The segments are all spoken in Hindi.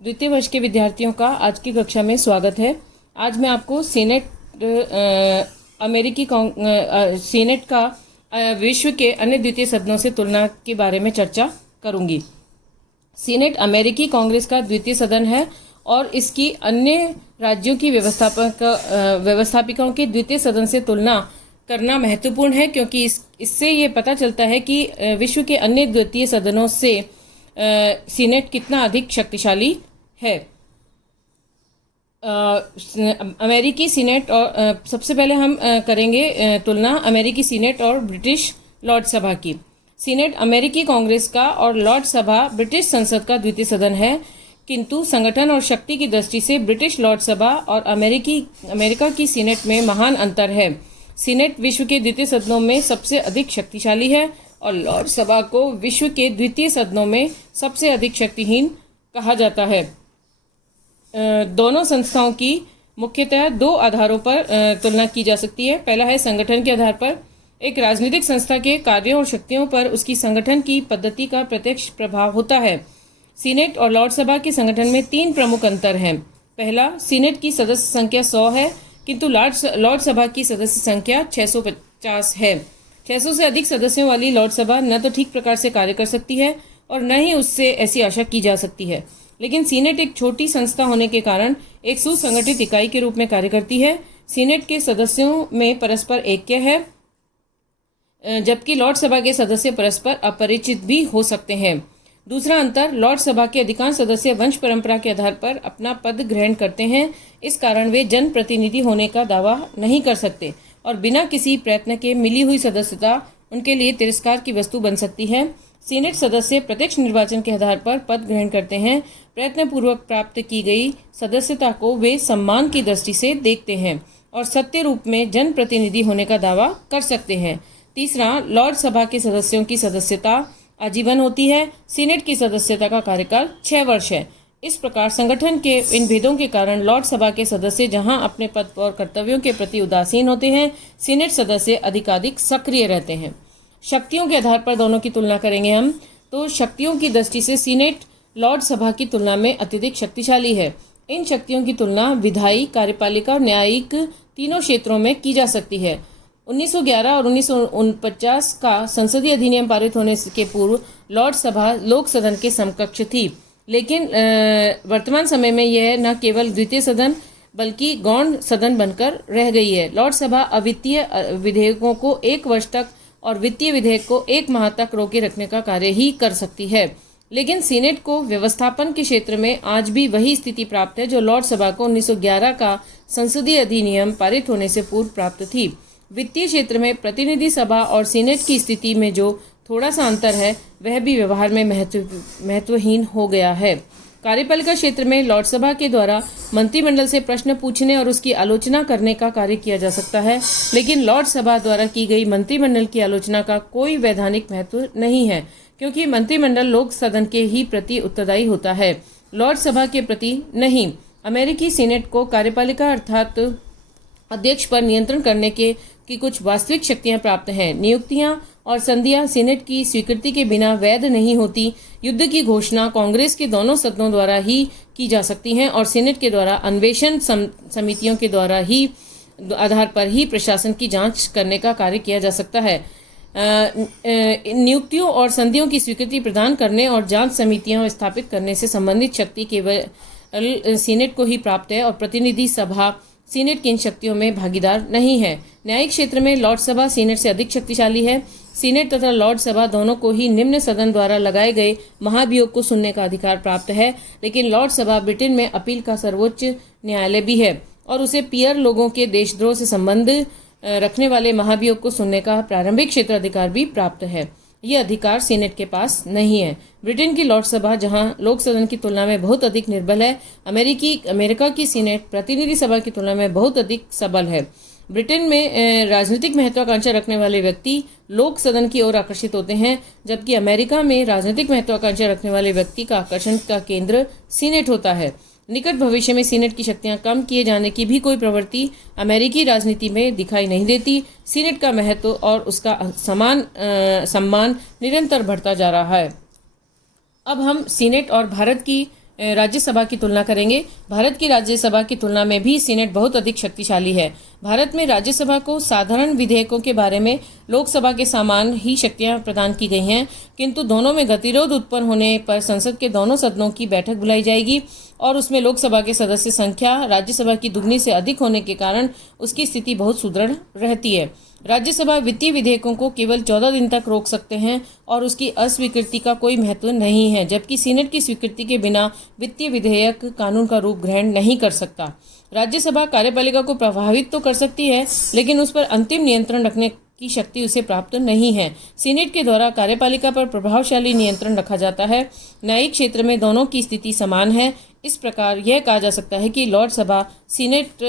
द्वितीय वर्ष के विद्यार्थियों का आज की कक्षा में स्वागत है। आज मैं आपको सीनेट का विश्व के अन्य द्वितीय सदनों से तुलना के बारे में चर्चा करूंगी। सीनेट अमेरिकी कांग्रेस का द्वितीय सदन है और इसकी अन्य राज्यों की व्यवस्थापिकाओं के द्वितीय सदन से तुलना करना महत्वपूर्ण है, क्योंकि इससे ये पता चलता है कि विश्व के अन्य द्वितीय सदनों से सीनेट कितना अधिक शक्तिशाली है। अमेरिकी सीनेट और सबसे पहले हम करेंगे तुलना अमेरिकी सीनेट और ब्रिटिश लॉर्ड सभा की। सीनेट अमेरिकी कांग्रेस का और लॉर्ड सभा ब्रिटिश संसद का द्वितीय सदन है, किंतु संगठन और शक्ति की दृष्टि से ब्रिटिश लॉर्ड सभा और अमेरिका की सीनेट में महान अंतर है। सीनेट विश्व के द्वितीय सदनों में सबसे अधिक शक्तिशाली है और लॉर्ड सभा को विश्व के द्वितीय सदनों में सबसे अधिक शक्तिहीन कहा जाता है। दोनों संस्थाओं की मुख्यतः दो आधारों पर तुलना की जा सकती है। पहला है संगठन के आधार पर। एक राजनीतिक संस्था के कार्यों और शक्तियों पर उसकी संगठन की पद्धति का प्रत्यक्ष प्रभाव होता है। सीनेट और लॉर्ड सभा के संगठन में तीन प्रमुख अंतर हैं। पहला, सीनेट की सदस्य संख्या 100 है, किंतु लॉर्ड सभा की सदस्य संख्या 650 है। 600 से अधिक सदस्यों वाली लॉर्ड सभा न तो ठीक प्रकार से कार्य कर सकती है और न ही उससे ऐसी आशा की जा सकती है। लेकिन सीनेट एक छोटी संस्था होने के कारण एक सुसंगठित इकाई के रूप में कार्य करती है। सीनेट के सदस्यों में परस्पर ऐक्य है, जबकि लॉर्ड सभा के सदस्य परस्पर अपरिचित भी हो सकते हैं। दूसरा अंतर, लॉर्ड सभा के अधिकांश सदस्य वंश परंपरा के आधार पर अपना पद ग्रहण करते हैं। इस कारण वे जन प्रतिनिधि होने का दावा नहीं कर सकते और बिना किसी प्रयत्न के मिली हुई सदस्यता उनके लिए तिरस्कार की वस्तु बन सकती है। सीनेट सदस्य प्रत्यक्ष निर्वाचन के आधार पर पद ग्रहण करते हैं। प्रयत्नपूर्वक प्राप्त की गई सदस्यता को वे सम्मान की दृष्टि से देखते हैं और सत्य रूप में जन प्रतिनिधि होने का दावा कर सकते हैं। तीसरा, लॉर्ड सभा के सदस्यों की सदस्यता आजीवन होती है। सीनेट की सदस्यता का कार्यकाल 6 वर्ष है। इस प्रकार संगठन के इन भेदों के कारण लॉर्ड सभा के सदस्य जहां अपने पद और कर्तव्यों के प्रति उदासीन होते हैं, सीनेट सदस्य अधिकाधिक सक्रिय रहते हैं। शक्तियों के आधार पर दोनों की तुलना करेंगे हम, तो शक्तियों की दृष्टि से सीनेट लॉर्ड सभा की तुलना में अत्यधिक शक्तिशाली है। इन शक्तियों की तुलना विधायी, कार्यपालिका और न्यायिक तीनों क्षेत्रों में की जा सकती है। 1911 और 1949 का संसदीय अधिनियम पारित होने के पूर्व लॉर्ड सभा लोक सदन के समकक्ष थी, लेकिन वर्तमान समय में यह न केवल द्वितीय सदन बल्कि गौण सदन बनकर रह गई है। लॉर्ड सभा अवित्तीय विधेयकों को 1 वर्ष तक और वित्तीय विधेयक को 1 माह तक रोके रखने का कार्य ही कर सकती है। लेकिन सीनेट को व्यवस्थापन के क्षेत्र में आज भी वही स्थिति प्राप्त है जो लॉर्ड सभा को 1911 का संसदीय अधिनियम पारित होने से पूर्व प्राप्त थी। वित्तीय क्षेत्र में प्रतिनिधि सभा और सीनेट की स्थिति में जो थोड़ा सा अंतर है, वह भी व्यवहार में महत्वहीन हो गया है। कार्यपालिका क्षेत्र में लॉर्ड सभा के द्वारा मंत्रिमंडल से प्रश्न पूछने और उसकी आलोचना करने का कार्य किया जा सकता है, लेकिन लॉर्ड सभा द्वारा की गई मंत्रिमंडल की आलोचना का कोई वैधानिक महत्व नहीं है, क्योंकि मंत्रिमंडल लोक सदन के ही प्रति उत्तरदायी होता है, लॉर्ड सभा के प्रति नहीं। अमेरिकी सीनेट को कार्यपालिका अर्थात अध्यक्ष पर नियंत्रण करने की कुछ वास्तविक शक्तियां प्राप्त हैं। नियुक्तियां और संधियां सीनेट की स्वीकृति के बिना वैध नहीं होती। युद्ध की घोषणा कांग्रेस के दोनों सदनों द्वारा ही की जा सकती हैं और सीनेट के द्वारा अन्वेषण समितियों के द्वारा ही आधार पर ही प्रशासन की जांच करने का कार्य किया जा सकता है। नियुक्तियों और संधियों की स्वीकृति प्रदान करने और जांच समितियां स्थापित करने से संबंधित शक्ति केवल सीनेट को ही प्राप्त है और प्रतिनिधि सभा सीनेट की इन शक्तियों में भागीदार नहीं है। न्यायिक क्षेत्र में लॉर्ड सभा सीनेट से अधिक शक्तिशाली है। सीनेट तथा लॉर्ड सभा दोनों को ही निम्न सदन द्वारा लगाए गए महाभियोग को सुनने का अधिकार प्राप्त है, लेकिन लॉर्ड सभा ब्रिटेन में अपील का सर्वोच्च न्यायालय भी है और उसे पियर लोगों के देशद्रोह से संबंध रखने वाले महाभियोग को सुनने का प्रारंभिक क्षेत्राधिकार भी प्राप्त है। ये अधिकार सीनेट के पास नहीं है। ब्रिटेन की लॉर्ड सभा जहां लोक सदन की तुलना में बहुत अधिक निर्बल है, अमेरिका की सीनेट प्रतिनिधि सभा की तुलना में बहुत अधिक सबल है। ब्रिटेन में राजनीतिक महत्वाकांक्षा रखने वाले व्यक्ति लोक सदन की ओर आकर्षित होते हैं, जबकि अमेरिका में राजनीतिक महत्वाकांक्षा रखने वाले व्यक्ति का आकर्षण का केंद्र सीनेट होता है। निकट भविष्य में सीनेट की शक्तियां कम किए जाने की भी कोई प्रवृत्ति अमेरिकी राजनीति में दिखाई नहीं देती। सीनेट का महत्व और उसका सम्मान निरंतर बढ़ता जा रहा है। अब हम सीनेट और भारत की राज्यसभा की तुलना करेंगे। भारत की राज्यसभा की तुलना में भी सीनेट बहुत अधिक शक्तिशाली है। भारत में राज्यसभा को साधारण विधेयकों के बारे में लोकसभा के समान ही शक्तियां प्रदान की गई हैं, किंतु दोनों में गतिरोध उत्पन्न होने पर संसद के दोनों सदनों की बैठक बुलाई जाएगी और उसमें लोकसभा के सदस्य संख्या राज्यसभा की दुगनी से अधिक होने के कारण उसकी स्थिति बहुत सुदृढ़ रहती है। राज्यसभा वित्तीय विधेयकों को केवल 14 दिन तक रोक सकते हैं और उसकी अस्वीकृति का कोई महत्व नहीं है, जबकि सीनेट की स्वीकृति के बिना वित्तीय विधेयक कानून का रूप ग्रहण नहीं कर सकता। राज्यसभा कार्यपालिका को प्रभावित तो कर सकती है, लेकिन उस पर अंतिम नियंत्रण रखने की शक्ति उसे प्राप्त नहीं है। सीनेट के द्वारा कार्यपालिका पर प्रभावशाली नियंत्रण रखा जाता है। न्यायिक क्षेत्र में दोनों की स्थिति समान है। इस प्रकार यह कहा जा सकता है कि लॉर्ड सभा सीनेट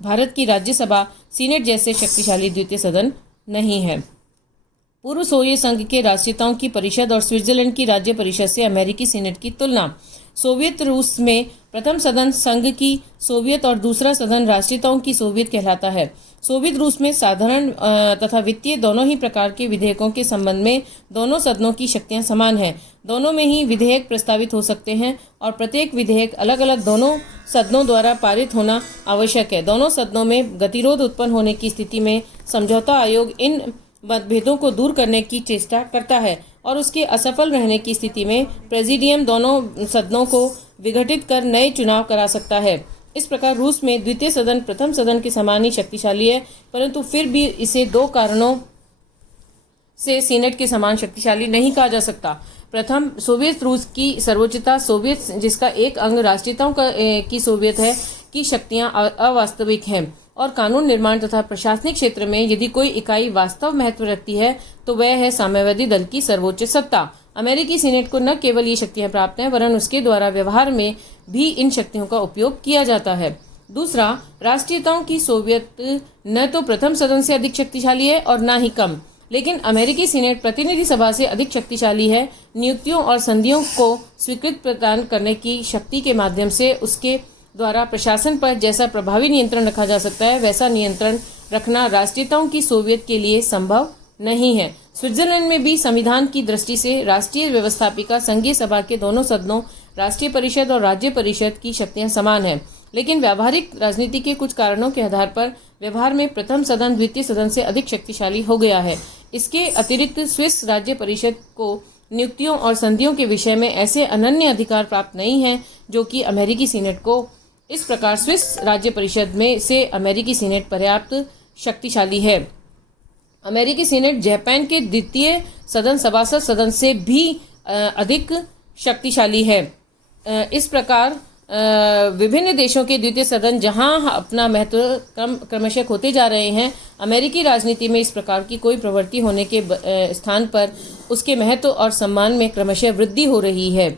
भारत की राज्यसभा सीनेट जैसे शक्तिशाली द्वितीय सदन नहीं है। पूर्व सोवियत संघ के राष्ट्रीयताओं की परिषद और स्विट्जरलैंड की राज्य परिषद से अमेरिकी सीनेट की तुलना। सोवियत रूस में प्रथम सदन संघ की सोवियत और दूसरा सदन राष्ट्रीयताओं की सोवियत कहलाता है। सोवियत रूस में साधारण तथा वित्तीय दोनों ही प्रकार के विधेयकों के संबंध में दोनों सदनों की शक्तियां समान हैं। दोनों में ही विधेयक प्रस्तावित हो सकते हैं और प्रत्येक विधेयक अलग अलग दोनों सदनों द्वारा पारित होना आवश्यक है। दोनों सदनों में गतिरोध उत्पन्न होने की स्थिति में समझौता आयोग इन मतभेदों को दूर करने की चेष्टा करता है और उसके असफल रहने की स्थिति में प्रेसिडियम दोनों सदनों को विघटित कर नए चुनाव करा सकता है। इस प्रकार रूस में द्वितीय सदन प्रथम सदन के समान ही शक्तिशाली है, परंतु फिर भी इसे दो कारणों से सीनेट के समान शक्तिशाली नहीं कहा जा सकता। प्रथम, सोवियत रूस की सर्वोच्चता, सोवियत जिसका एक अंग राष्ट्रीयताओं की सोवियत है, की शक्तियां अवास्तविक हैं और कानून निर्माण तथा प्रशासनिक क्षेत्र में यदि कोई इकाई वास्तव महत्व रखती है तो वह है साम्यवादी दल की सर्वोच्च सत्ता। अमेरिकी सीनेट को न केवल ये शक्तियां प्राप्त हैं, वरन उसके द्वारा व्यवहार में भी इन शक्तियों का उपयोग किया जाता है। दूसरा, राष्ट्रीयताओं की सोवियत न तो प्रथम सदन से अधिक शक्तिशाली है और न ही कम, लेकिन अमेरिकी सीनेट प्रतिनिधि सभा से अधिक शक्तिशाली है। नियुक्तियों और संधियों को स्वीकृत प्रदान करने की शक्ति के माध्यम से उसके द्वारा प्रशासन पर जैसा प्रभावी नियंत्रण रखा जा सकता है, वैसा नियंत्रण रखना राष्ट्रीयताओं की सोवियत के लिए संभव नहीं है। स्विट्जरलैंड में भी संविधान की दृष्टि से राष्ट्रीय व्यवस्थापिका संघीय सभा के दोनों सदनों राष्ट्रीय परिषद और राज्य परिषद की शक्तियां समान हैं, लेकिन व्यावहारिक राजनीति के कुछ कारणों के आधार पर व्यवहार में प्रथम सदन द्वितीय सदन से अधिक शक्तिशाली हो गया है। इसके अतिरिक्त स्विस राज्य परिषद को नियुक्तियों और संधियों के विषय में ऐसे अनन्य अधिकार प्राप्त नहीं है जो कि अमेरिकी सीनेट को। इस प्रकार स्विस राज्य परिषद में से अमेरिकी सीनेट पर्याप्त शक्तिशाली है। अमेरिकी सीनेट जापान के द्वितीय सदन सभासद सदन से भी अधिक शक्तिशाली है। इस प्रकार विभिन्न देशों के द्वितीय सदन जहां अपना महत्व क्रमशः खोते जा रहे हैं, अमेरिकी राजनीति में इस प्रकार की कोई प्रवृत्ति होने के स्थान पर उसके महत्व और सम्मान में क्रमशः वृद्धि हो रही है।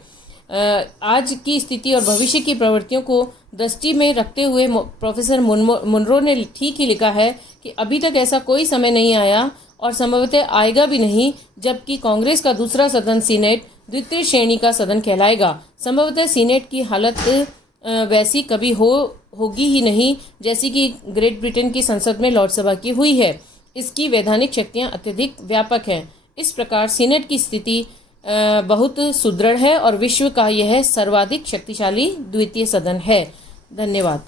आज की स्थिति और भविष्य की प्रवृत्तियों को दृष्टि में रखते हुए प्रोफेसर मुनरो ने ठीक ही लिखा है कि अभी तक ऐसा कोई समय नहीं आया और संभवतः आएगा भी नहीं जबकि कांग्रेस का दूसरा सदन सीनेट द्वितीय श्रेणी का सदन कहलाएगा। संभवतः सीनेट की हालत वैसी कभी होगी ही नहीं जैसी कि ग्रेट ब्रिटेन की संसद में लॉर्ड सभा की हुई है। इसकी वैधानिक शक्तियां अत्यधिक व्यापक हैं। इस प्रकार सीनेट की स्थिति बहुत सुदृढ़ है और विश्व का यह सर्वाधिक शक्तिशाली द्वितीय सदन है। धन्यवाद।